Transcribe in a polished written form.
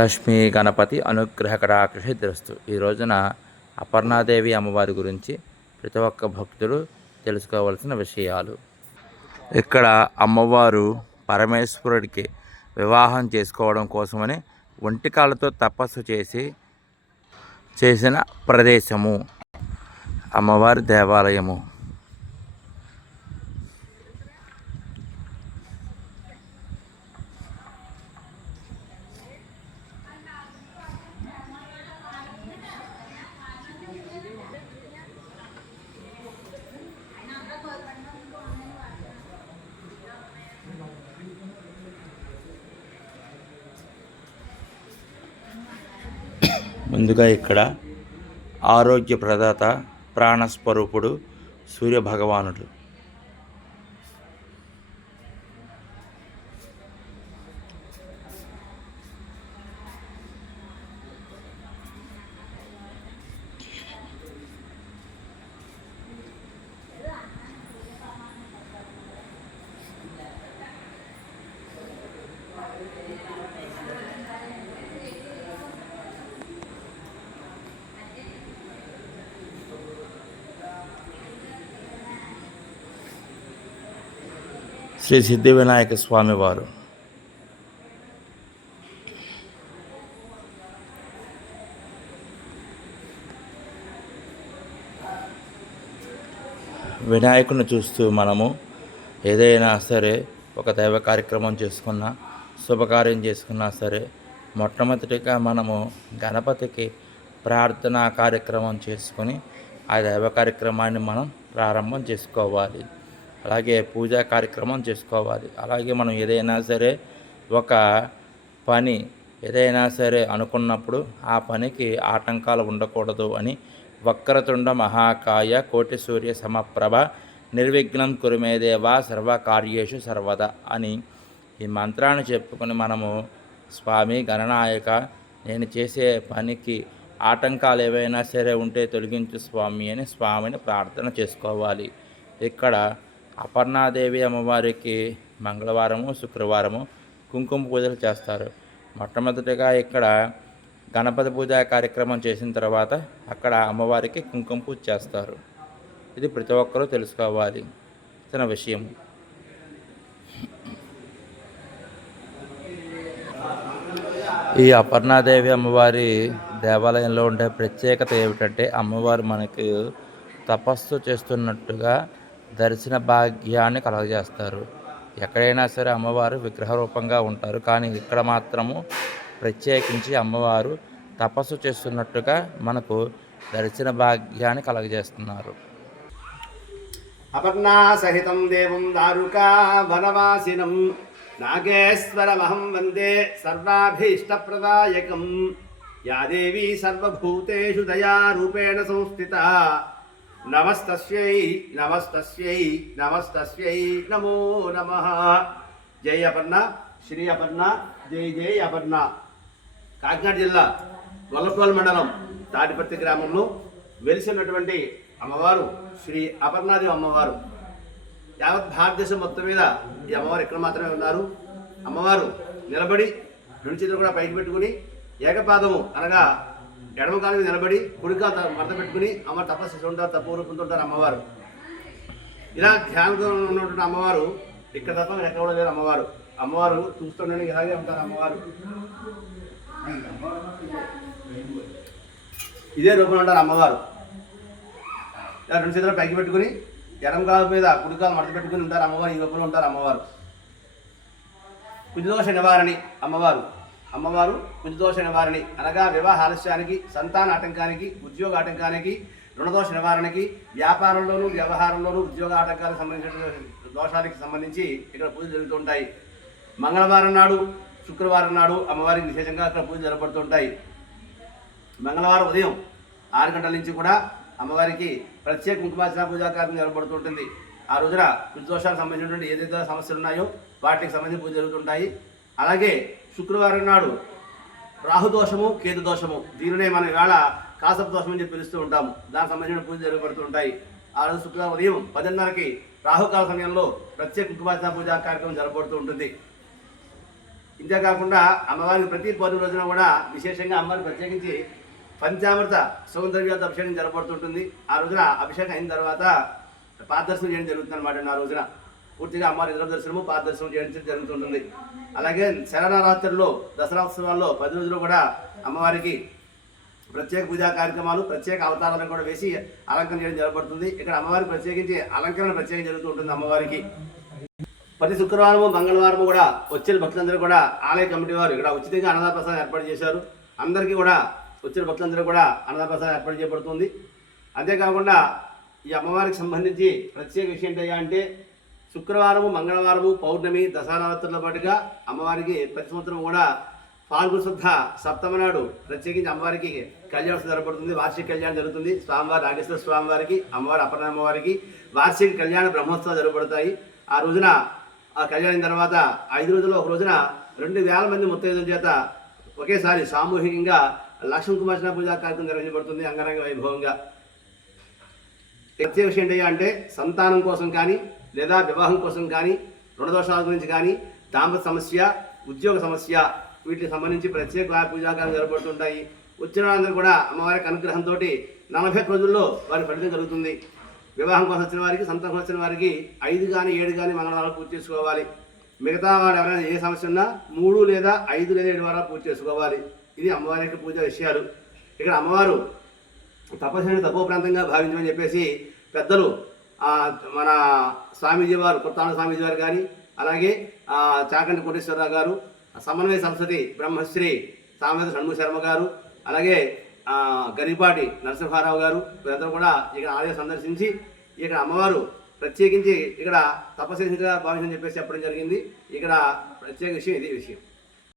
లక్ష్మీ గణపతి అనుగ్రహ కటాక్షిద్రస్తు. ఈ రోజున అపర్ణాదేవి అమ్మవారి గురించి ప్రతి ఒక్క భక్తుడు తెలుసుకోవాల్సిన విషయాలు. ఇక్కడ అమ్మవారు పరమేశ్వరుడికి వివాహం చేసుకోవడం కోసమని ఒంటికాలతో తపస్సు చేసిన ప్రదేశము అమ్మవారి దేవాలయము. ముందుగా ఇక్కడ ఆరోగ్య ప్రదాత ప్రాణస్వరూపుడు సూర్యభగవానుడు. శ్రీ సిద్ధి వినాయక స్వామివారు. వినాయకుని చూస్తూ మనము ఏదైనా సరే ఒక దైవ కార్యక్రమం చేసుకున్నా, శుభకార్యం చేసుకున్నా సరే మొట్టమొదటిగా మనము గణపతికి ప్రార్థనా కార్యక్రమం చేసుకొని ఆ దైవ కార్యక్రమాన్ని మనం ప్రారంభం చేసుకోవాలి. అలాగే పూజా కార్యక్రమం చేసుకోవాలి. అలాగే మనం ఏదైనా సరే ఒక పని ఏదైనా సరే అనుకున్నప్పుడు ఆ పనికి ఆటంకాలు ఉండకూడదు అని వక్రతుండ మహాకాయ కోటి సూర్య సమప్రభ నిర్విఘ్నం కురుమే దేవా సర్వకార్యేషు సర్వదా అని ఈ మంత్రాన్ని చెప్పుకొని మనము స్వామి గణనాయక నేను చేసే పనికి ఆటంకాలు ఏవైనా సరే ఉంటే తొలగించు స్వామి అని స్వామిని ప్రార్థన చేసుకోవాలి. ఇక్కడ అపర్ణాదేవి అమ్మవారికి మంగళవారము శుక్రవారము కుంకుమ పూజలు చేస్తారు. మొట్టమొదటిగా ఇక్కడ గణపతి పూజ కార్యక్రమం చేసిన తర్వాత అక్కడ అమ్మవారికి కుంకుమ పూజ చేస్తారు. ఇది ప్రతి ఒక్కరూ తెలుసుకోవాలి చిన్న విషయం. ఈ అపర్ణాదేవి అమ్మవారి దేవాలయంలో ఉండే ప్రత్యేకత ఏమిటంటే అమ్మవారు మనకు తపస్సు చేస్తున్నట్టుగా దర్శన భాగ్యాన్ని కలగజేస్తారు. ఎక్కడైనా సరే అమ్మవారు విగ్రహ రూపంగా ఉంటారు, కానీ ఇక్కడ మాత్రము ప్రత్యేకించి అమ్మవారు తపస్సు చేస్తున్నట్టుగా మనకు దర్శన భాగ్యాన్ని కలగజేస్తున్నారు. అపర్ణా సహితం దేవం దారుకా వనవాసినం నాగేశ్వరమహం వందే సర్వాభీష్టప్రదాయకం. యా దేవీ సర్వభూతేషు దయారూపేణ సంస్థిత నమస్తస్యై నమస్తస్యై నమస్తస్యై నమో నమః. జై అపర్ణ, శ్రీ అపర్ణ, జై జై అపర్ణ. కాకినాడ జిల్లా గొల్లప్రోలు మండలం తాటిపర్తి గ్రామంలో వెలిసినటువంటి అమ్మవారు శ్రీ అపర్ణాదేవి అమ్మవారు. యావత్ భారతదేశం మొత్తం మీద ఈ అమ్మవారు ఇక్కడ మాత్రమే ఉన్నారు. అమ్మవారు నిలబడి రెండు చేతులు కూడా పైకి పెట్టుకుని ఏకపాదము అనగా ఎడమ కాలు మీద నిలబడి కుడికాలు మడత పెట్టుకుని అమ్మ తపస్సు చేస్తుంటారు, తప్పు రూపుతుంటారు అమ్మవారు. ఇలా ధ్యానంగా ఉన్నటువంటి అమ్మవారు ఇక్కడ తప్ప ఎక్కడ కూడా లేరు అమ్మవారు. అమ్మవారు చూస్తుండని ఇలాగే ఉంటారు అమ్మవారు. ఇదే రూపంలో ఉంటారు అమ్మవారు. ఇలా రెండు చేతులు పైకి పెట్టుకుని ఎడమ కాలు మీద కుడికాలు మడత పెట్టుకుని ఉంటారు అమ్మవారు. ఈ రూపంలో ఉంటారు అమ్మవారు. కుజదోష నివారణి అమ్మవారు. అమ్మవారు కుజదోష నివారణి అనగా వివాహ ఆలస్యానికి, సంతాన ఆటంకానికి, ఉద్యోగ ఆటంకానికి, రుణదోష నివారణకి, వ్యాపారంలోనూ వ్యవహారంలోనూ ఉద్యోగ ఆటంకాలకు సంబంధించిన దోషాలకి సంబంధించి ఇక్కడ పూజలు జరుగుతుంటాయి. మంగళవారం నాడు శుక్రవారం నాడు అమ్మవారికి విశేషంగా అక్కడ పూజలు జరపడుతుంటాయి. మంగళవారం ఉదయం 6 గంటల నుంచి కూడా అమ్మవారికి ప్రత్యేక కుంకుమార్చన పూజా కార్యక్రమం జరపబడుతుంటుంది. ఆ రోజున కుజదోషాలకు సంబంధించినటువంటి ఏదైతే సమస్యలు ఉన్నాయో వాటికి సంబంధించి పూజ జరుగుతుంటాయి. అలాగే శుక్రవారం నాడు రాహుదోషము, కేతు దోషము, దీనినే మనం ఇవాళ కాసప దోషం అని చెప్పి పిలుస్తూ ఉంటాము. దానికి సంబంధించిన పూజ జరగబడుతూ ఉంటాయి. ఆ రోజు శుక్రవారం ఉదయం 10:30కి రాహుకాల సమయంలో ప్రత్యేక కుంకుమార్చన పూజా కార్యక్రమం జరగబడుతూ ఉంటుంది. ఇంతేకాకుండా అమ్మవారికి ప్రతి పౌర్ణమి రోజున కూడా విశేషంగా అమ్మవారికి ప్రత్యేకించి పంచామృత సౌందర్యాలతో అభిషేకం జరపడుతుంటుంది. ఆ రోజున అభిషేకం అయిన తర్వాత పాదర్శనం చేయడం జరుగుతుంది అనమాట. ఆ రోజున పూర్తిగా అమ్మవారి ఇతర దర్శనము పాదర్శనం చేయడం జరుగుతుంటుంది. అలాగే శరణరాత్రుల్లో దసరా ఉత్సవాల్లో 10 రోజులు కూడా అమ్మవారికి ప్రత్యేక పూజా కార్యక్రమాలు ప్రత్యేక అవతారాలను కూడా వేసి అలంకరణ చేయడం జరగబడుతుంది. ఇక్కడ అమ్మవారికి ప్రత్యేకించి అలంకరణ ప్రత్యేకంగా జరుగుతూ ఉంటుంది. అమ్మవారికి ప్రతి శుక్రవారము మంగళవారము కూడా వచ్చిన భక్తులందరూ కూడా ఆలయ కమిటీ వారు ఇక్కడ ఉచితంగా అన్నదాన ప్రసాదం ఏర్పాటు చేశారు. అందరికీ కూడా వచ్చిన భక్తులందరూ కూడా అన్నదాన ప్రసాదం ఏర్పాటు చేయబడుతుంది. అంతేకాకుండా ఈ అమ్మవారికి సంబంధించి ప్రత్యేక విషయం ఏంటయ్యా అంటే శుక్రవారము మంగళవారము పౌర్ణమి దసరావత్రుల పాటుగా అమ్మవారికి ప్రతి సంవత్సరం కూడా ఫాల్గుణ శుద్ధ సప్తమ నాడు ప్రత్యేకించి అమ్మవారికి కళ్యాణం జరగబడుతుంది. వార్షిక కళ్యాణం జరుగుతుంది. స్వామివారి నాగేశ్వర స్వామివారికి అమ్మవారి అపర్ణ అమ్మవారికి వార్షిక కళ్యాణ బ్రహ్మోత్సవాలు జరగబడతాయి. ఆ రోజున ఆ కళ్యాణం తర్వాత 5 రోజుల్లో ఒక రోజున 2000 మంది ముత్తైదుల చేత ఒకేసారి సామూహికంగా లక్ష్మీ కుమార్చన పూజా కార్యక్రమం నిర్వహించబడుతుంది అంగరంగ వైభవంగా. ప్రత్యేక విషయం ఏంటంటే అంటే సంతానం కోసం కానీ లేదా వివాహం కోసం కానీ రుణదోషాల గురించి కానీ దాంపత్య సమస్య ఉద్యోగ సమస్య వీటికి సంబంధించి ప్రత్యేక పూజాకార్యం జరగబడుతుంటాయి. వచ్చిన వాళ్ళందరూ కూడా అమ్మవారికి అనుగ్రహంతో 40 రోజుల్లో వారి ఫలితం కలుగుతుంది. వివాహం కోసం వచ్చిన వారికి సంతానం వచ్చిన వారికి 5 కానీ 7 కానీ మంగళవారాలు పూర్తి చేసుకోవాలి. మిగతా వారు ఎవరైనా ఏ సమస్య ఉన్నా 3 లేదా 5 లేదా 7 వారాలు పూర్తి చేసుకోవాలి. ఇది అమ్మవారి యొక్క పూజ విషయాలు. ఇక్కడ అమ్మవారు తపస్సుని తపో ప్రాంతంగా భావించమని చెప్పేసి పెద్దలు మన స్వామీజీ వారు కొత్తాన స్వామీజీ వారు కానీ అలాగే చాకంటి కోటేశ్వరరావు గారు సమన్వయ సంస్కృతి బ్రహ్మశ్రీ సామవేద షణ్ముఖ శర్మ గారు అలాగే గరిపాటి నరసింహారావు గారు వీరందరూ కూడా ఇక్కడ ఆలయం సందర్శించి ఇక్కడ అమ్మవారు ప్రత్యేకించి ఇక్కడ తపస్సుగా భావించని చెప్పేసి చెప్పడం జరిగింది. ఇక్కడ ప్రత్యేక విషయం ఇది విషయం.